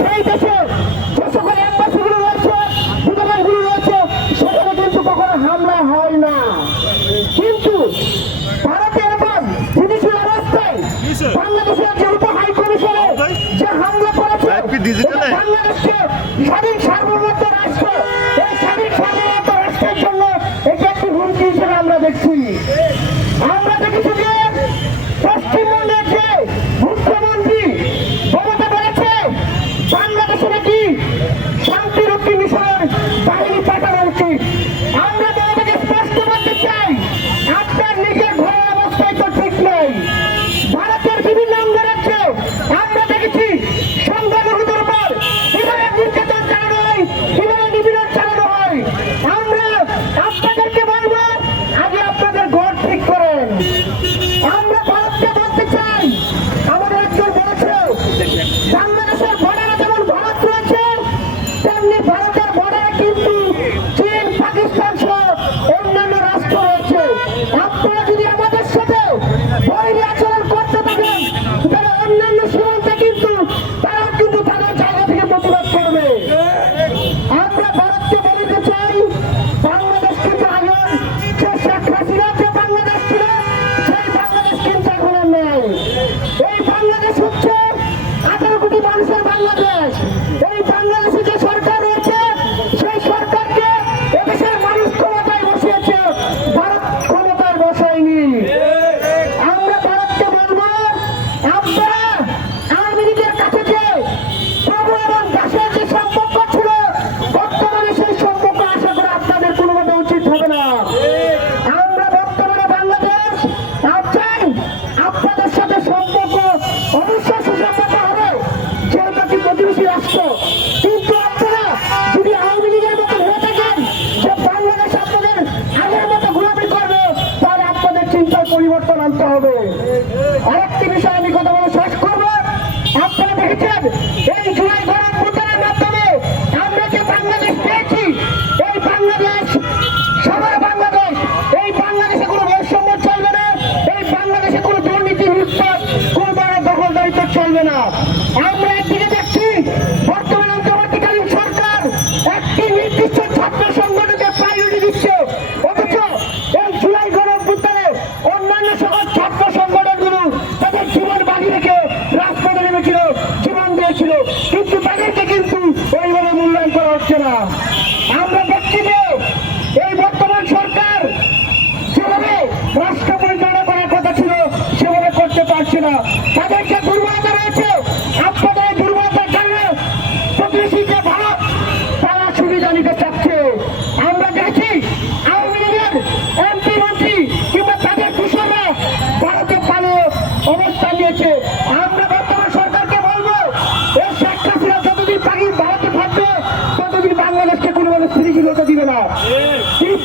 সেই দেশে যে সকল এম্বাসিগুলো রয়েছে, দূতাবাসগুলো রয়েছে, সেখানে কিন্তু কখনো হামলা হয় না। কিন্তু ভারতে এখন স্থিতিশীল অবস্থায় বাংলাদেশের যে উপ হাই কমিশনে যে হামলা করেছে, বাংলাদেশকে স্বাধীন সার্বভৌমত্ব রাষ্ট্র, এই স্বাধীন সার্বভৌমত্ব রাষ্ট্রের জন্য এটা একটি হুমকি হিসেবে আমরা দেখছি। আমরা দেখেছি যে পশ্চিমবঙ্গের যে মুখ্যমন্ত্রী মমতা বলেছে বাংলাদেশের একটি শান্তিরক্ষী মিশনের বাহিনী পাঠানো উচিত। আমরা মমতাকে স্পষ্ট করতে চাই, আপনার নিজের ঘরের অবস্থায় তো ঠিক নেই। ভারতের বিভিন্ন অঙ্গরাজ্যে আমরা দেখেছি সংখ্যালঘুদের উপর কিভাবে নির্যাতন চালানো হয়, কিভাবে নিপীড়ন চালানো হয়। আমরা আপনাদেরকে বলবো, আগে আপনাদের ঘর ঠিক করেন। আমরা ভারতকে বলতে চাই, আমাদের একজন বলেছে বাংলাদেশের বর্ডারে যেমন ভারত রয়েছে, তেমনি ভারতের বর্ডারে কিন্তু চীন, পাকিস্তান সহ অন্যান্য রাষ্ট্র রয়েছে। আপনারা যদি আমাদের সাথে বৈরী আচরণ করতে থাকেন, তাহলে অন্যান্য সীমান্তে কিন্তু তারা কিন্তু তাদের জায়গা থেকে প্রতিবাদ করবে। আমরা ভারতকে বলতে চাই, বাংলাদেশ কিন্তু আগের যে শেখ হাসিনার যে বাংলাদেশ ছিল, সেই বাংলাদেশ কিন্তু এখন আর নেই। এই বাংলাদেশ হচ্ছে 18 কোটি মানুষের বাংলাদেশ। এই বাংলাদেশে যে সরকার রয়েছে, সেই সরকারকে এদেশের মানুষ ক্ষমতায় বসিয়েছে, ভারত ক্ষমতায় বসায়নি। আমরা ভারতকে বলবো, আপনারা আওয়ামী লীগের কাছে যে প্রভু এবং দাসের যে সম্পর্ক ছিল, বর্তমানে সেই সম্পর্ক আশা করা আপনাদের কোনোভাবে উচিত হবে না। আমরা বর্তমানে বাংলাদেশ চাই, আপনাদের সাথে সম্পর্ক অবশ্যই সুসম্পর্ক হবে, যেহেতু একটি প্রতিবেশী রাষ্ট্র। কিন্তু আপনারা যদি আওয়ামী লীগের মতো হয়ে থাকেন যে বাংলাদেশ আপনাদের আগের মতো গোলামি করবে, তাহলে আপনাদের চিন্তার পরিবর্তন আনতে হবে। আরেকটি বিষয় আমি কথা বলে শেষ করবো। আপনারা দেখেছেন এই জুলাই গণঅভ্যুত্থানের মাধ্যমে আমরা যে বাংলাদেশ পেয়েছি, এই বাংলাদেশ সবার বাংলাদেশ। এই বাংলাদেশে কোনো বৈষম্য চলবে না, এই বাংলাদেশে কোনো দুর্নীতি, লুটপাট, কোনো ধরনের দখলদারিত্ব চলবে না। আমরা একদিকে দেখছি বর্তমান অন্তর্বর্তীকালীন সরকার একটি নির্দিষ্ট ছাত্র সংগঠনকে প্রায়োরিটি দিচ্ছে, অথচ এই জুলাই গণঅভ্যুত্থানে অন্যান্য সকল ছাত্র সংগঠনগুলো তাদের জীবন বাজি রেখে রাজপথে নেমেছিল, জীবন দিয়েছিল, কিন্তু তাদেরকে কিন্তু ওইভাবে মূল্যায়ন করা হচ্ছে না। আমরা দেখছি যে এই বর্তমান সরকার যেভাবে রাষ্ট্র পরিচালনা করার কথা ছিল, সেভাবে করতে পারছে না। তাদের যে দুর্বলতা রয়েছে, আপনাদের এই দুর্বলতার কারণে প্রতিবেশী যে ভারত, তারা সুবিধা নিতে চাচ্ছে। আমরা দেখছি আওয়ামী লীগের এমপি মন্ত্রী কিংবা তাদের কুশলরা ভারতে পালিয়ে অবস্থান নিয়েছে। আমরা বর্তমান সরকারকে বলবো, এই শেখ হাসিনা যতদিন ভারতে থাকবে, ততদিন বাংলাদেশকে কোনোভাবে স্থিতিশীলতা দিবে না। তিনি